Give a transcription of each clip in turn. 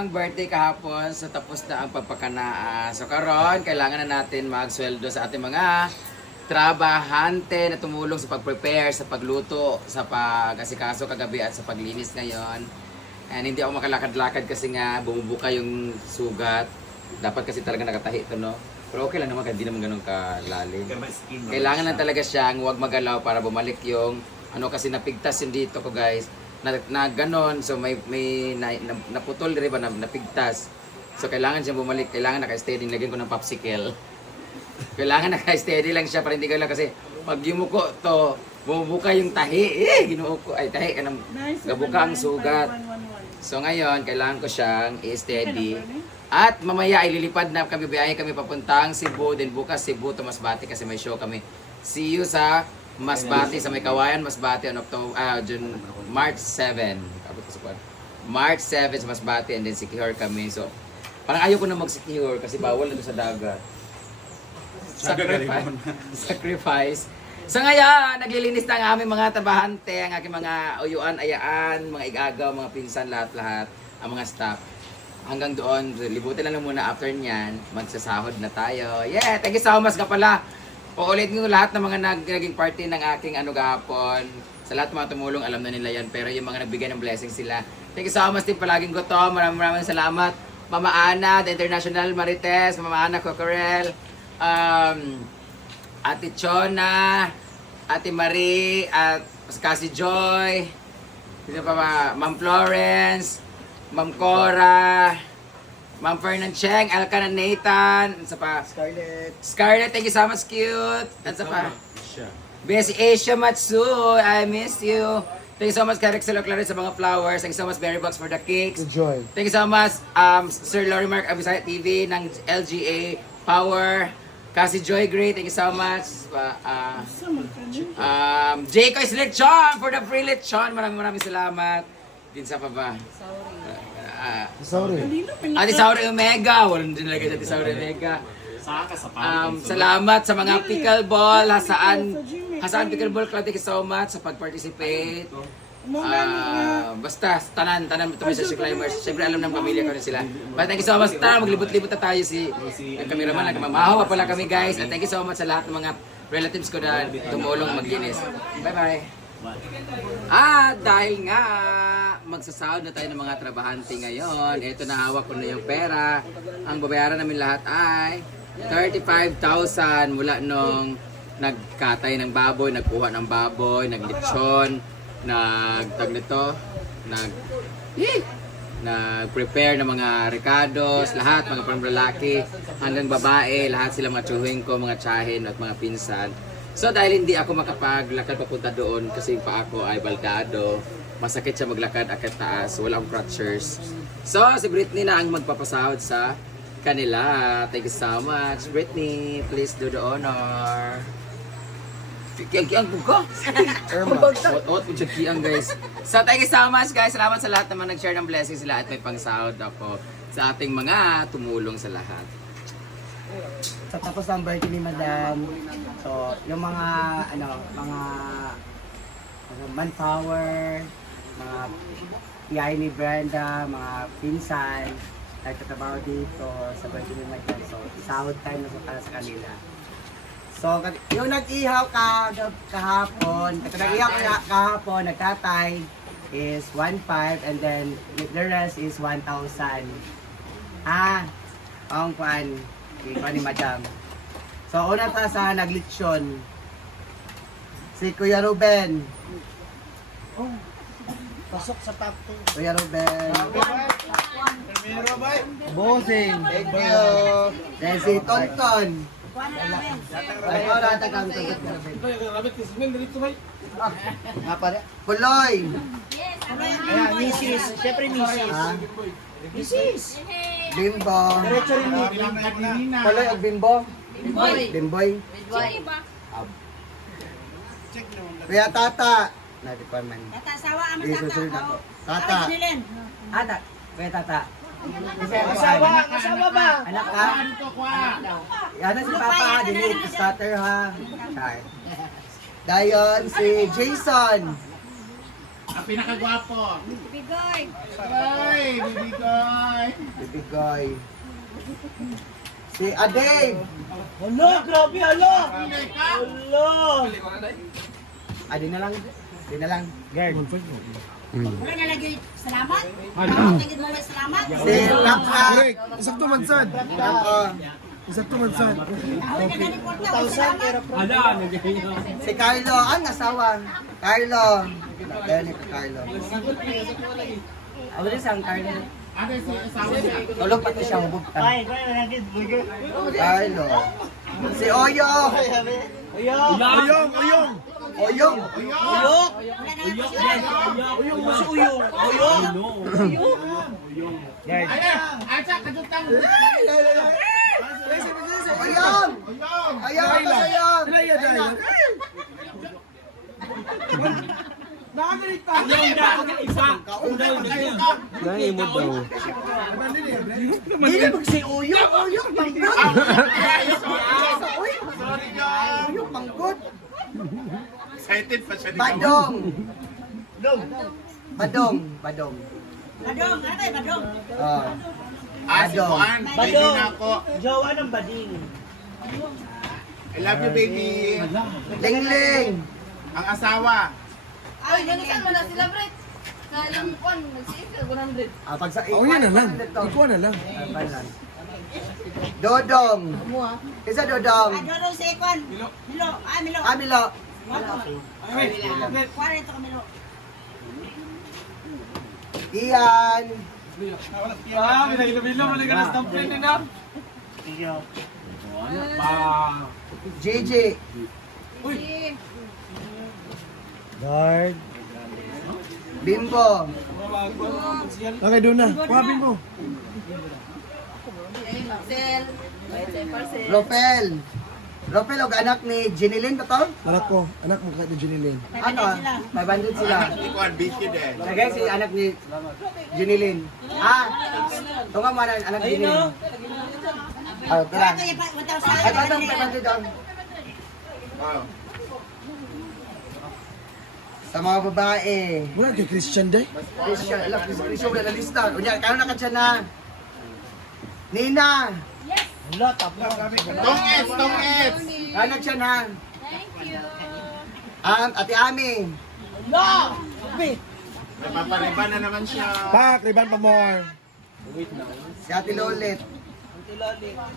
ang birthday kahapon, so tapos na ang pagpakanaa. So karon kailangan na natin magsweldo sa ating mga trabahante na tumulong sa pag-prepare, sa pagluto, sa pag-asikaso kagabi at sa paglinis ngayon. And hindi ako makalakad-lakad kasi nga bumubuka yung sugat. Dapat kasi talaga nakatahi ito, no? Pero okay lang naman, hindi naman ganun kalalim. Kailangan lang talaga siyang huwag magalaw para bumalik yung kasi napigtas yun dito ko guys. Na ganon, so may naputol rin ba na napigtas. So kailangan siyang bumalik, kailangan naka-steady, lagyan ko ng popsicle. Kailangan naka-steady lang siya para hindi lang kasi pag yumuko to, bumubuka yung tahi. Ginuo ko, ay tahi ka ng gabuka ang sugat. So ngayon, kailangan ko siyang i-steady. At mamaya ay lilipad na kami, biyahe kami papuntang Cebu, then bukas Cebu to Masbate kasi may show kami. See you sa Masbate, sa May Kawayan, Masbate on March 7. March 7 sa Masbate and then secure kami. So, parang ayaw ko na mag-secure kasi bawal na sa dagat. Sacrifice. So ngayon, naglilinis na ang aming mga trabahante, ang aking mga uyuan, ayaan, mga igagaw, mga pinsan, lahat-lahat, ang mga staff. Hanggang doon, libutin na lang muna after nyan, magsasahod na tayo. Yeah, thank you so much ka pala. Paulit nyo lahat ng mga naging party ng aking gahapon. Sa lahat ng mga tumulong, alam na nila yan. Pero yung mga nagbigay ng blessing sila. Thank you so much din palaging gutom. Maraming salamat. Mama Ana, the International Marites, Mama Ana Cocorel, Ate Chona, Ate Marie, at Cassie Joy, sino pa ba? Ma'am Florence, Ma'am Cora, Ma'am Fernan Cheng, Elkan and Nathan, at sa pa? Scarlett, thank you so much, cute. At sa pa? Bessie Asia Matsu, I miss you. Thank you so much, Karek Siloclaret sa mga flowers. Thank you so much, Berry Box for the cakes. Enjoy. Thank you so much, Sir Lorimark Abisaya TV ng LGA Power. Cassie Joy Gray, thank you so much. Jaycoy's Lechon for the free lechon. Maraming salamat. Din sa pa ba? Sorry. Ate Sauri Omega. Walang din nalagay sa Ate Sauri Omega. Salamat sa mga pickleball. Hasaan Pickleball Club, thank you so much sa pag-participate. Basta, tanan ito sa climbers. Siyempre alam ng pamilya ko rin sila. But thank you so much. Tara, maglibot-libot na tayo ang cameraman. Nagmamahawa pala kami guys. And thank you so much sa lahat ng mga relatives ko na tumulong maglinis. Bye-bye. Dahil nga magsasahod na tayo ng mga trabahante ngayon. Ito na, hawak ko na yung pera. Ang babayaran namin lahat ay 35,000 mula nung nagkatay ng baboy, nagkuha ng baboy, naglitsyon, nag-prepare ng mga recados, lahat, mga pamlalaki, hanggang babae, lahat sila mga tsuhin ko, mga tsahin at mga pinsan. So dahil hindi ako makapaglakad papunta doon kasi yung paa ko ay baldado, masakit siya maglakad akit taas, wala akong crutchers. So si Britney na ang magpapasahod sa kanila. Thank you so much. Britney, please do the honor. Kiang ko. What would you kiang guys? So thank you so much guys. Salamat sa lahat naman nag-share ng blessings sila at may pangsahod ako sa ating mga tumulong sa lahat. So tapos ang birthday ni Madam. So yung mga mga manpower, mga PI ni Brenda, mga pinsan, nagtatrabaho dito sa birthday ni Madam. So isahod tayo na para sa kanila. So, yung nag-ihaw kahapon, nagtatay is 1,500 and then the rest is 1,000. Ang kuan ni Madam. So, una ta sa naglitsyon. Si Kuya Ruben. Pasok sa top 2. Kuya Ruben. Bossing. Thank you. Then si Tonton. Puloy! Ayan, Mrs. Siyempre Mrs. Mrs. Bimbo! Diretso rin mo. Puloy o Bimbo? Bimboy! Kuya Tata! Nadipan man. Tata, sawa ang Isusunod ako. Tata! Kuya Tata! Asawa ba? Anak ka? Yan na si Papa, delete, starter ha. Dayon, si Jason. Ang pinakagwapo. Bigoy. Ay, bibigay. Bibigay. Si Adeng. Alo, grabe, alo. Pili ka. Alo. Adi na lang. Di na lang. Wala na lagi salamat. Tingin mo may salamat. Si Raka. Sakto man sad. Raka. Sakto man sad. Awin na gani kwarta. Salamat. Si Carlo. Ang asawa. Carlo. Kaya ni Carlo. Ako din sa Carlo. Ano si asawa niya? Tulog pati siya hubog ka. Ay, lagi, burger. Carlo. Si Oyo. Uyok. Oyong, oyong. Oyong. Uyok. Uyok mo si Uyok. Uyok. Ayan, asa kadutang. Oyong. Ayun. Oyong. Ilaya dahil. Dahil mo daw. Hindi mag si Oyong. Oyong manggut. Sorry guys. Oyong manggut. Excited pa siya dito. Badong. Badong. Badong. Badong, ano tayo badong? Oh. Ah, si Juan. Baby Badong. na ako. Jowa ng bading. I love you, baby. Lingling. Ang asawa. Ay, ganun saan mo na sila, Brett? Na yung kon, nag-save 100. Pag sa Oh, yan na lang. Ikaw na lang. Dodong. Mo ah. Isa Dodong. Badong sa ikon. Milo. Ah, Milo. Amilo. Kuwara ito ka Milo. Ian. Gigi. Lord. Bimbo. Okay, doon na. Kuhabin mo. Marcel. Parcel. Ropel. Ropel og anak ni Jeneline ba to? Anak ko. Anak mo kahit ni Junilin. Ano? 500 sila. Hindi ko ang busy din. Lagay si anak ni Jeneline. Ah. Tunga mo anak ni Jeneline. Ah, tara. Ito yung 1,000. Ay, patong 500 daw. Wow. Sa mga babae. Wala kay Christian day. Christian, alam, Christian wala na lista. Kunya, kano na ka dyan na? Nina. Wala, tapos. Tongets, tongets. Kano dyan na? Thank you. Ate Ami. Napapariba na naman siya. Pak, riban pa more. Si Ate Lolit.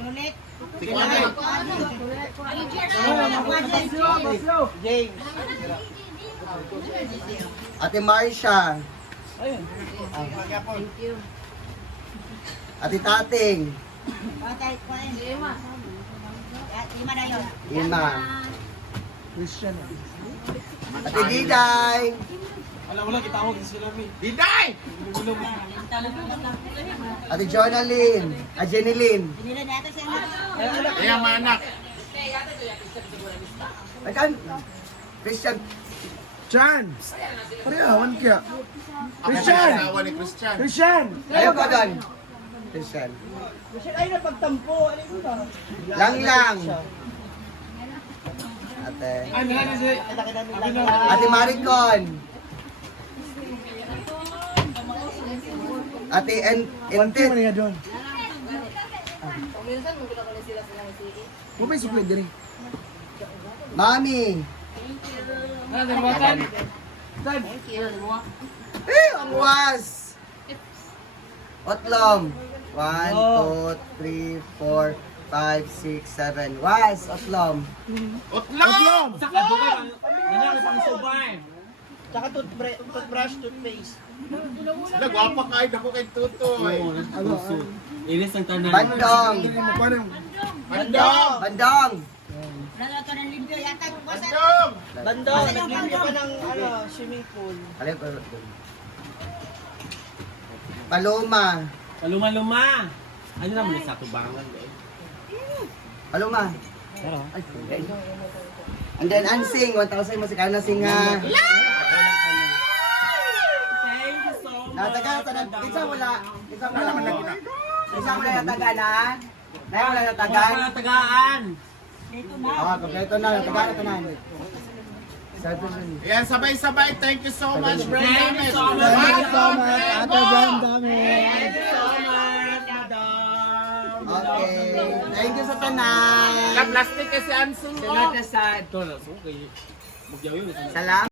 Ulit. Si Kuya. James. Ate Marcia. Ate Tating. Lima na yun. Ima. Christian. Ate Diday. Diday! Ate Jonaline. Jeneline. Pinila na ito siya na. Kaya maanak. Akan. Christian. Chan. Parehawan kaya. Ako Christian! ang asawa ni Christian. Christian! Ayaw ka doon. Christian. Kasi ay napagtampo. Ano yun ba? Lang. Ate. Ate Maricon. Ate Ente mo Ente. nga doon. Kung minsan, magkula ko na sila sa city. Mo may supply din eh. Mami. Thank you. Ang was. Otlong. 1, 2, 3, 4, 5, 6, 7. Was. Otlong. Utlong! Tsaka toothbrush, toothpaste. Sila, gwapa kahit ako kay Tutoy. Bandong. Hindi mo paano. Bandong! Bandong. Wala ito ng limpyo yata. Bandong! Bando, naglimpyo ka ng swimming pool. Alay pa. Paloma. Luma-luma. Ano naman sa tubangan eh? Paloma. Ay, okay. And then Ansing, 1,000 mo si Kana Singa. Thank you so much. Nataga, isa wala. Isa wala. Isa wala nataga na. Naya wala nataga. Wala tagaan. Dito na. Ah, kompleto na. Nataga na tanan. Yan, sabay-sabay. Thank you so much, Brenda. Thank you so much. Thank you so much, Ate Brenda. Thank you so much, madam. Okay. Thank you sa tanan. Plastic kasi Anson mo. Salamat sa Ito na, so, kay... Magyawin. Salamat.